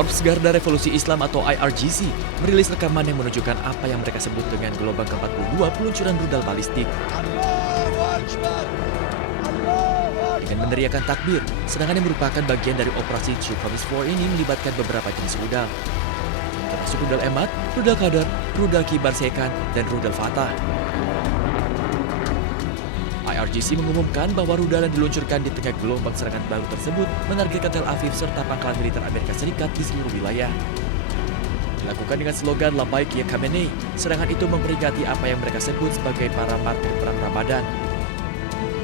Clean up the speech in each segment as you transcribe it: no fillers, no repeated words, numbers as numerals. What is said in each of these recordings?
Korps Garda Revolusi Islam atau IRGC merilis rekaman yang menunjukkan apa yang mereka sebut dengan gelombang ke-42 peluncuran rudal balistik. Dengan meneriakan takbir, serangan yang merupakan bagian dari operasi True Promise 4 ini melibatkan beberapa jenis rudal, termasuk rudal Emad, rudal Qadar, rudal Kibar Sekan, dan rudal Fatah. IRGC mengumumkan bahwa rudal yang diluncurkan di tengah gelombang serangan baru tersebut menargetkan Tel Aviv serta pangkalan militer Amerika Serikat di seluruh wilayah. Dilakukan dengan slogan Labbaik Ya Khamenei, serangan itu memperingati apa yang mereka sebut sebagai para martir perang Ramadan.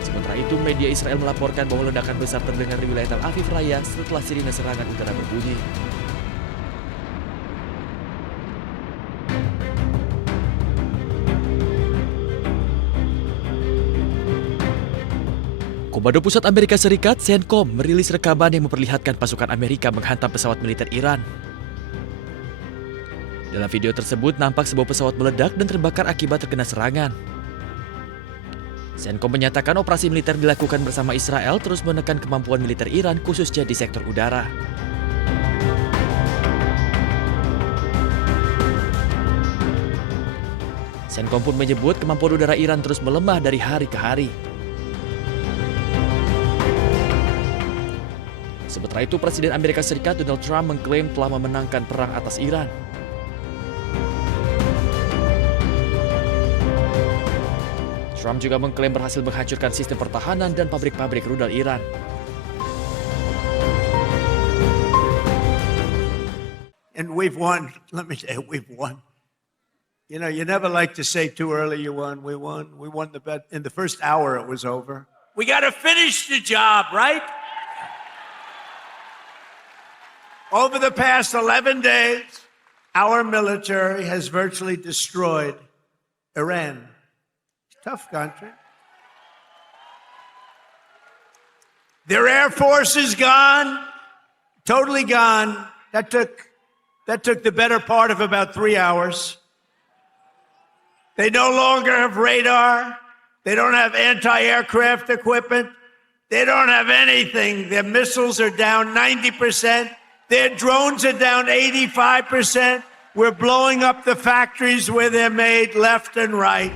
Sementara itu, media Israel melaporkan bahwa ledakan besar terdengar di wilayah Tel Aviv Raya setelah sirine serangan udara berbunyi. Komando Pusat Amerika Serikat, CENTCOM, merilis rekaman yang memperlihatkan pasukan Amerika menghantam pesawat militer Iran. Dalam video tersebut, nampak sebuah pesawat meledak dan terbakar akibat terkena serangan. CENTCOM menyatakan operasi militer dilakukan bersama Israel terus menekan kemampuan militer Iran khususnya di sektor udara. CENTCOM pun menyebut kemampuan udara Iran terus melemah dari hari ke hari. Sementara itu, Presiden Amerika Serikat Donald Trump mengklaim telah memenangkan perang atas Iran. Trump juga mengklaim berhasil menghancurkan sistem pertahanan dan pabrik-pabrik rudal Iran. And we've won. Let me say, we've won. You know, you never like to say too early you won. We won. We won the bet. In the first hour, it was over. We got to finish the job, right? Over the past 11 days, our military has virtually destroyed Iran. Tough country. Their air force is gone, totally gone. That took the better part of about 3 hours. They no longer have radar. They don't have anti-aircraft equipment. They don't have anything. Their missiles are down 90%. Their drones are down 85%. We're blowing up the factories where they're made left and right.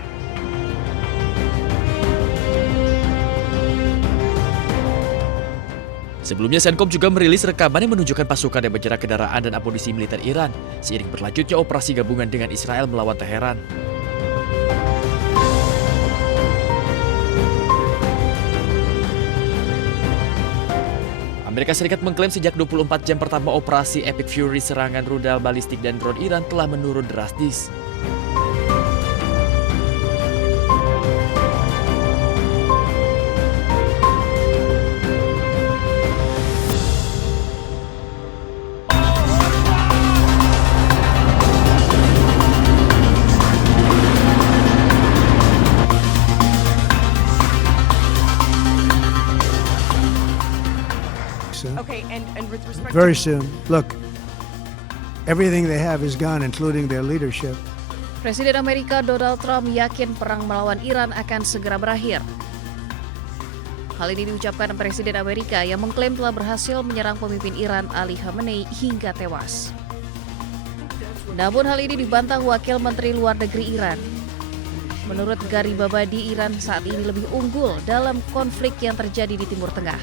Sebelumnya, CENTCOM juga merilis rekaman yang menunjukkan pasukan yang menjerat kendaraan dan amunisi militer Iran seiring berlanjutnya operasi gabungan dengan Israel melawan Teheran. Amerika Serikat mengklaim sejak 24 jam pertama operasi Epic Fury serangan rudal balistik dan drone Iran telah menurun drastis. Okay, and with respect Very soon. Look, everything they have is gone, including their leadership. Presiden Amerika Donald Trump yakin perang melawan Iran akan segera berakhir. Hal ini diucapkan Presiden Amerika yang mengklaim telah berhasil menyerang pemimpin Iran Ali Khamenei hingga tewas. Namun hal ini dibantah Wakil Menteri Luar Negeri Iran. Menurut Garibabadi, Iran saat ini lebih unggul dalam konflik yang terjadi di Timur Tengah.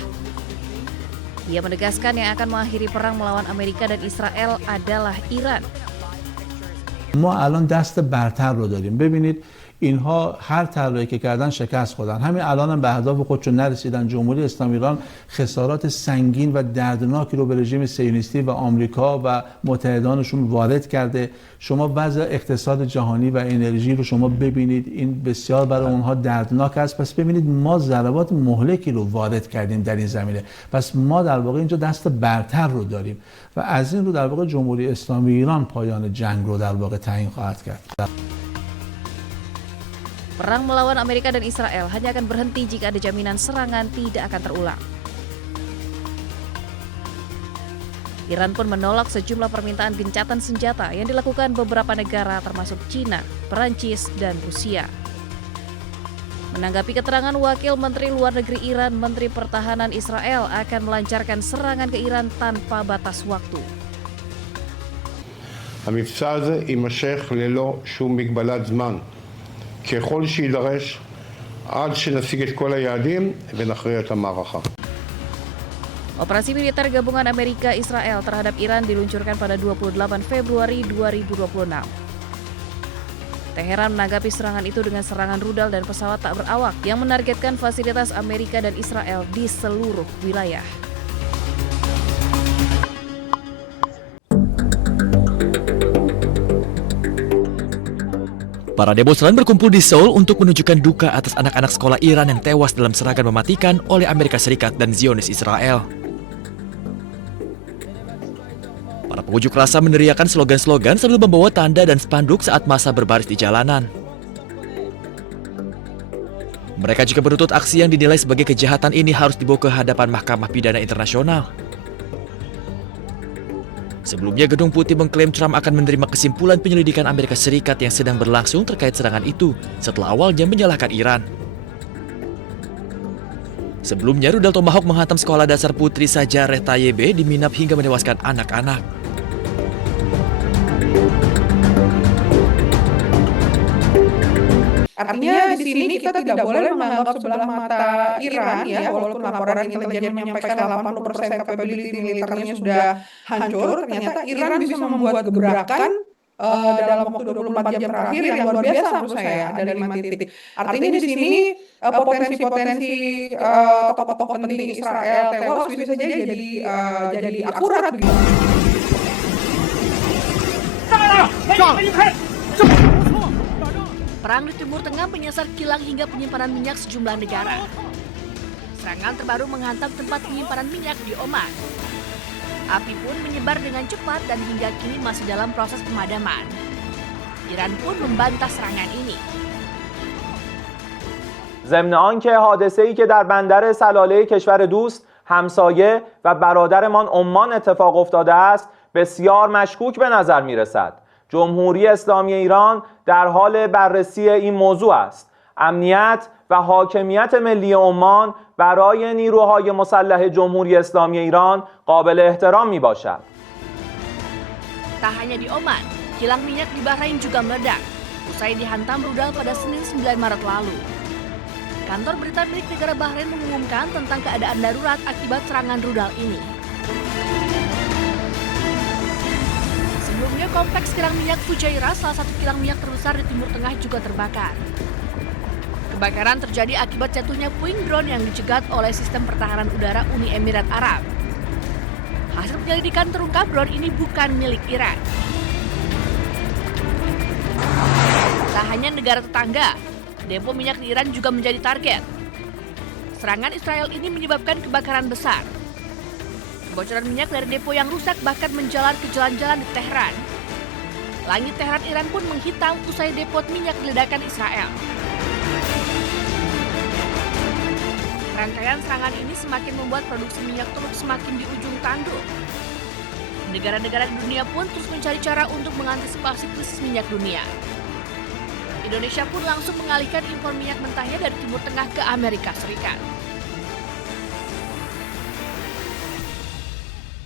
Ia menegaskan yang akan mengakhiri perang melawan Amerika dan Israel adalah Iran. ما الان دست برتر رو داریم. ببینید اینها هر طرحی که کردن شکست خوردن. همین الان هم به اهداف خودشون نرسیدن. جمهوری اسلامی ایران خسارات سنگین و دردناکی رو به رژیم صهیونیستی و آمریکا و متحدانشون وارد کرده. شما وضع اقتصاد جهانی و انرژی رو شما ببینید، این بسیار برای اونها دردناک است. پس ببینید ما ضربات مهلکی رو وارد کردیم در این زمینه. پس ما در واقع اینجا دست برتر رو داریم و از این رو در واقع جمهوری اسلامی ایران پایان جنگ رو در واقع تعیین خواهد کرد. Perang melawan Amerika dan Israel hanya akan berhenti jika ada jaminan serangan tidak akan terulang. Iran pun menolak sejumlah permintaan gencatan senjata yang dilakukan beberapa negara termasuk China, Perancis, dan Rusia. Menanggapi keterangan Wakil Menteri Luar Negeri Iran, Menteri Pertahanan Israel akan melancarkan serangan ke Iran tanpa batas waktu. המבצע הזה יימשך ללא שום מגבלת זמן, ככל שידרש עד שנשיג את כל היעדים ונכריע את המערכה. Operasi militer gabungan Amerika-Israel terhadap Iran diluncurkan pada 28 Februari 2026. Teheran menanggapi serangan itu dengan serangan rudal dan pesawat tak berawak yang menargetkan fasilitas Amerika dan Israel di seluruh wilayah. Para demonstran berkumpul di Seoul untuk menunjukkan duka atas anak-anak sekolah Iran yang tewas dalam serangan mematikan oleh Amerika Serikat dan Zionis Israel. Para pengunjuk rasa meneriakan slogan-slogan sambil membawa tanda dan spanduk saat massa berbaris di jalanan. Mereka juga menuntut aksi yang dinilai sebagai kejahatan ini harus dibawa ke hadapan Mahkamah Pidana Internasional. Sebelumnya, Gedung Putih mengklaim Trump akan menerima kesimpulan penyelidikan Amerika Serikat yang sedang berlangsung terkait serangan itu setelah awalnya menyalahkan Iran. Sebelumnya, rudal Tomahawk menghantam sekolah dasar putri Sajareh Tayyebe di Minab hingga menewaskan anak-anak. Artinya di sini kita tidak boleh menganggap sebelah mata Iran ya, walaupun laporan intelijen menyampaikan 80% capability militernya sudah hancur, ternyata Iran bisa membuat gebrakan dalam waktu 24 jam terakhir yang luar biasa menurut saya, ada 5 titik. Artinya di sini potensi-potensi tokoh-tokoh penting Israel tewas bisa saja jadi akurat gitu. Perang di Timur Tengah menyasar kilang hingga penyimpanan minyak sejumlah negara. Serangan terbaru menghantam tempat penyimpanan minyak di Oman. Api pun menyebar dengan cepat dan hingga kini masih dalam proses pemadaman. Iran pun membantah serangan ini. ضمن آنکه حادثه‌ای که در بندر سلاله کشور دوست، همسایه و برادرمان عمان اتفاق افتاده است، بسیار مشکوک به نظر می‌رسد. جمهوری اسلامی ایران در حال بررسی این موضوع است. امنیت و حاکمیت ملی عمان برای نیروهای مسلح جمهوری اسلامی ایران قابل احترام می باشد. Tak hanya di Oman, kilang minyak di Bahrain juga meledak usai dihantam rudal pada Senin 9 Maret lalu. Kantor berita milik negara Bahrain mengumumkan tentang keadaan darurat akibat serangan rudal ini. Sebelumnya, kompleks kilang minyak Fujairah, salah satu kilang minyak terbesar di Timur Tengah, juga terbakar. Kebakaran terjadi akibat jatuhnya puing drone yang dicegat oleh sistem pertahanan udara Uni Emirat Arab. Hasil penyelidikan terungkap drone ini bukan milik Iran. Tak hanya negara tetangga, depo minyak di Iran juga menjadi target. Serangan Israel ini menyebabkan kebakaran besar. Kebocoran minyak dari depo yang rusak bahkan menjalar ke jalan-jalan di Teheran. Langit Teheran Iran pun menghitam usai depo minyak diledakkan Israel. Rangkaian serangan ini semakin membuat produksi minyak teluk semakin di ujung tanduk. Negara-negara di dunia pun terus mencari cara untuk mengantisipasi krisis minyak dunia. Indonesia pun langsung mengalihkan impor minyak mentahnya dari Timur Tengah ke Amerika Serikat.